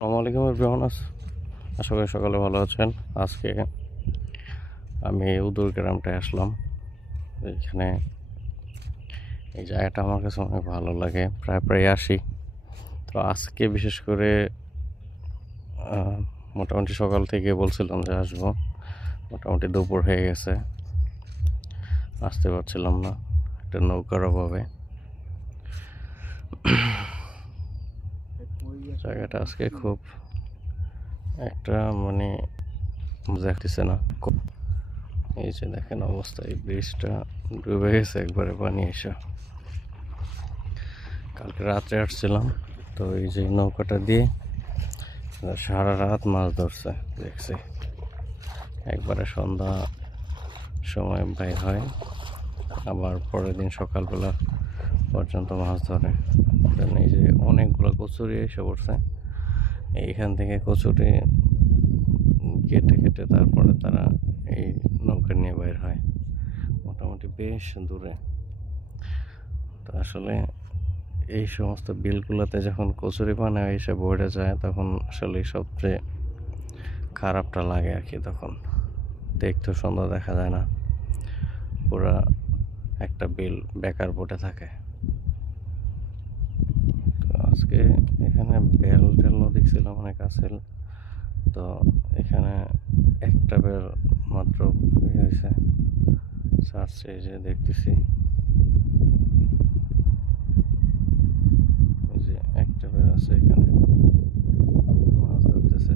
আসসালামু আলাইকুম এভরিওয়ান, আশা করি সকালে ভালো আছেন। আজকে আমি উদুর গ্রামটায় আসলাম। এখানে এই জায়গাটা আমার কাছে অনেক ভালো লাগে, প্রায় প্রায় আসি। তো আজকে বিশেষ করে মোটামুটি সকাল থেকে বলছিলাম যে আসবো, মোটামুটি দুপুর হয়ে গেছে, আসতে পারছিলাম না একটা নৌকার অভাবে। জায়গাটা আজকে খুব একটা মানে দেখতেছে না। এই যে দেখেন অবস্থা, এই ব্রিজটা ডুবে গেছে একবারে পানি এসে। কালকে রাত্রে আসছিলাম, তো এই যে নৌকাটা দিয়ে সারা রাত মাছ ধরছে দেখছি। একবারে সন্ধ্যা সময় বাইর হয়, আবার পরের দিন সকালবেলা পর্যন্ত মাছ ধরে। এই যে অনেকগুলো কচুরি এসে পড়ছে, এইখান থেকে কচুরি কেটে কেটে তারপরে তারা এই নৌকা নিয়ে বাইর হয়, মোটামুটি বেশ দূরে। তো আসলে এই সমস্ত বিলগুলোতে যখন কচুরি পানা এসে ভরে যায়, তখন আসলে সবচেয়ে খারাপটা লাগে আর কি। তখন দেখতে সুন্দর দেখা যায় না, পুরা একটা বিল বেকার পড়ে থাকে। তো আজকে এখানে বেল টেল দেখছিলাম অনেক আছে, তো এখানে একটা বেল মাত্র হয়েছে, সার্চে যে দেখতেছি যে একটা বেল আছে এখানে, মাছ ধরতেছে,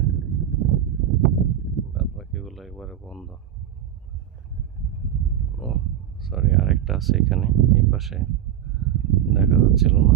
বাদ বাকিগুলো একবারে বন্ধ। ও সরি, আরেকটা আছে এখানে, এই পাশে দেখা যাচ্ছিল না।